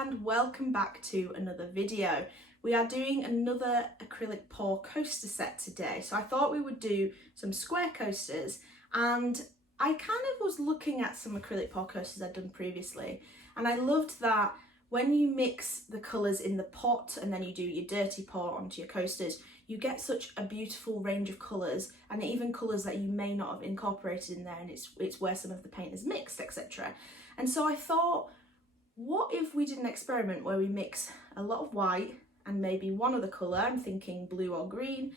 and welcome back to another video. We are doing another acrylic pour coaster set today, so I thought we would do some square coasters, and I kind of was looking at some acrylic pour coasters I'd done previously, and I loved that when you mix the colours in the pot and then you do your dirty pour onto your coasters, you get such a beautiful range of colours, and even colours that you may not have incorporated in there, and it's where some of the paint is mixed, etc. And so I thought, what if we did an experiment where we mix a lot of white and maybe one other colour, I'm thinking blue or green,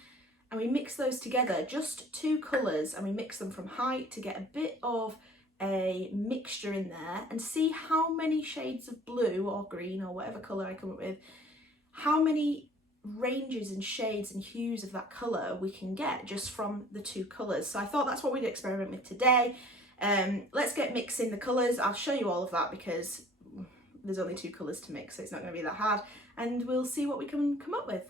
and we mix those together, just two colours, and we mix them from height to get a bit of a mixture in there, and see how many shades of blue or green or whatever colour I come up with, how many ranges and shades and hues of that colour we can get just from the two colours. So I thought that's what we'd experiment with today. Let's get mixing the colours. I'll show you all of that because there's only two colours to mix, so it's not going to be that hard, and we'll see what we can come up with.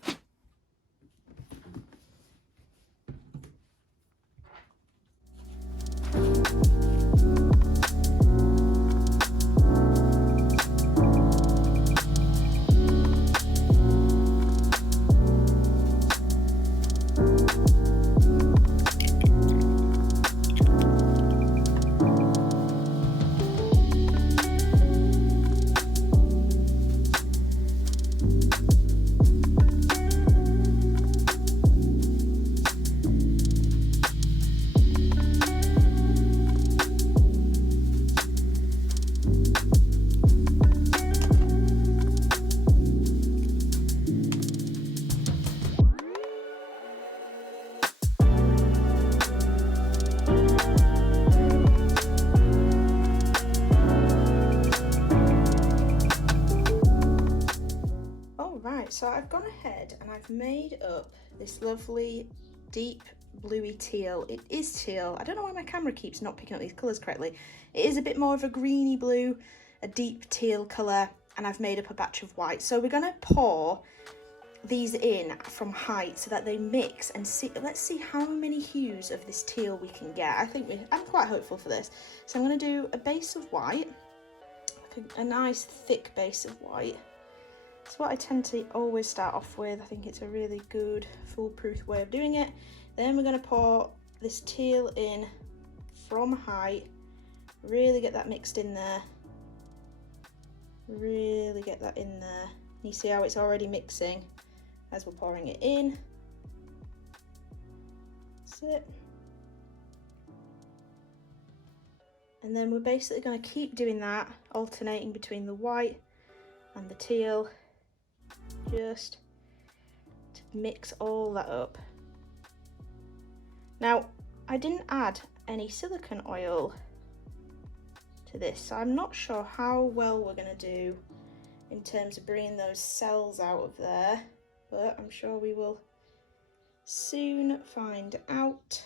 So I've gone ahead and I've made up this lovely deep bluey teal. It is teal. I don't know why my camera keeps not picking up these colours correctly. It is a bit more of a greeny blue, a deep teal colour, and I've made up a batch of white. So we're going to pour these in from height so that they mix and see. Let's see how many hues of this teal we can get. I'm quite hopeful for this. So I'm going to do a base of white, like a nice thick base of white. It's what I tend to always start off with. I think it's a really good foolproof way of doing it. Then we're going to pour this teal in from height, really get that mixed in there, really get that in there. You see how it's already mixing as we're pouring it in. That's it. And then we're basically going to keep doing that, alternating between the white and the teal, just to mix all that up. Now, I didn't add any silicone oil to this, so I'm not sure how well we're going to do in terms of bringing those cells out of there, but I'm sure we will soon find out.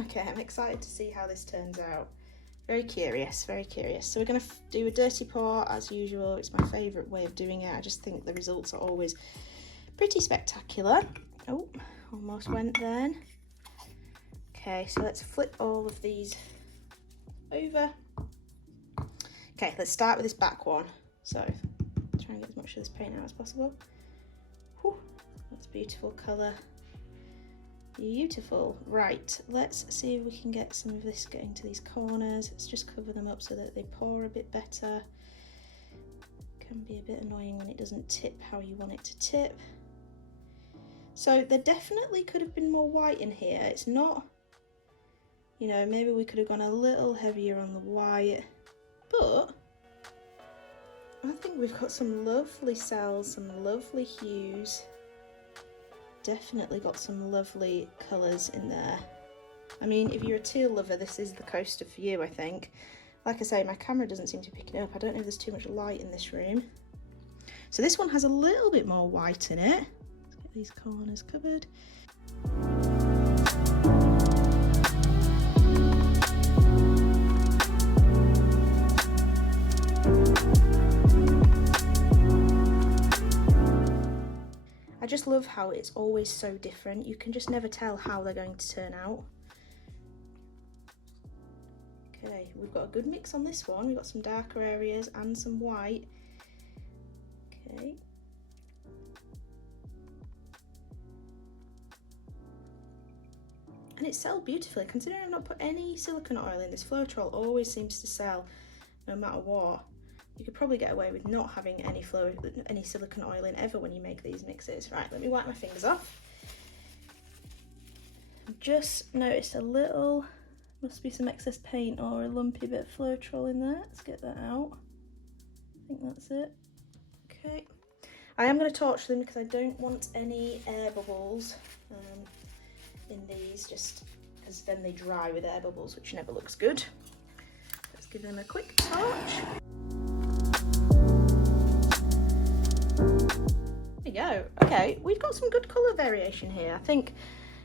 Okay, I'm excited to see how this turns out. Very curious, very curious. So we're going to do a dirty pour as usual. It's my favourite way of doing it. I just think the results are always pretty spectacular. Oh, almost went then. Okay, so let's flip all of these over. Okay, let's start with this back one. So try and get as much of this paint out as possible. Whew, that's a beautiful colour. Beautiful. Right, let's see if we can get some of this getting to these corners. Let's just cover them up so that they pour a bit better. Can be a bit annoying when it doesn't tip how you want it to tip. So there definitely could have been more white in here. It's not, you know, maybe we could have gone a little heavier on the white, but I think we've got some lovely cells, some lovely hues. Definitely got some lovely colours in there. I mean, if you're a teal lover, this is the coaster for you, I think. Like I say, my camera doesn't seem to be picking it up. I don't know if there's too much light in this room. So this one has a little bit more white in it. Let's get these corners covered. just love how it's always so different. You can just never tell how they're going to turn out. Okay, we've got a good mix on this one. We've got some darker areas and some white. Okay. And it sells beautifully, considering I've not put any silicone oil in. This Floetrol always seems to sell no matter what. You could probably get away with not having any silicone oil in ever when you make these mixes. Right, let me wipe my fingers off. Just noticed a little, must be some excess paint or a lumpy bit of Floetrol in there. Let's get that out. I think that's it. Okay. I am going to torch them because I don't want any air bubbles in these, just because then they dry with air bubbles, which never looks good. Let's give them a quick torch. There we go. Okay, we've got some good colour variation here. I think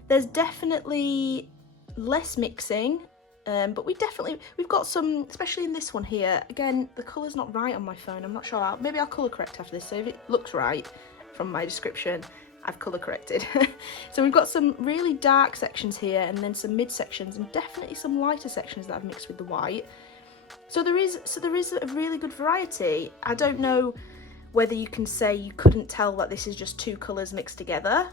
there's definitely less mixing, but we've got some, especially in this one here. Again, the colour's not right on my phone. I'm not sure. Maybe I'll colour correct after this, so if it looks right from my description, I've colour corrected. So we've got some really dark sections here, and then some mid sections, and definitely some lighter sections that I've mixed with the white. So there is a really good variety. I don't know whether you can say you couldn't tell that this is just two colours mixed together,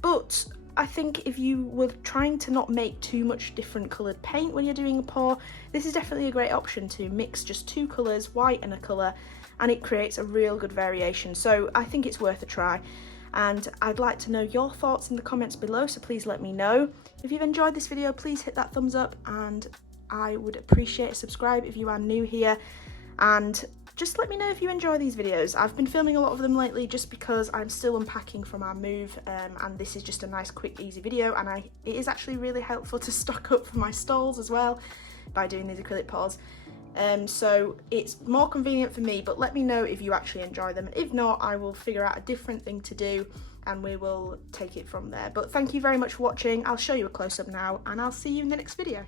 but I think if you were trying to not make too much different coloured paint when you're doing a pour, this is definitely a great option to mix just two colours, white and a colour, and it creates a real good variation. So I think it's worth a try, and I'd like to know your thoughts in the comments below, so please let me know. If you've enjoyed this video, please hit that thumbs up, and I would appreciate a subscribe if you are new here, and just let me know if you enjoy these videos. I've been filming a lot of them lately just because I'm still unpacking from our move, and this is just a nice, quick, easy video, and it is actually really helpful to stock up for my stalls as well by doing these acrylic pours. So it's more convenient for me, but let me know if you actually enjoy them. If not, I will figure out a different thing to do and we will take it from there. But thank you very much for watching. I'll show you a close-up now, and I'll see you in the next video.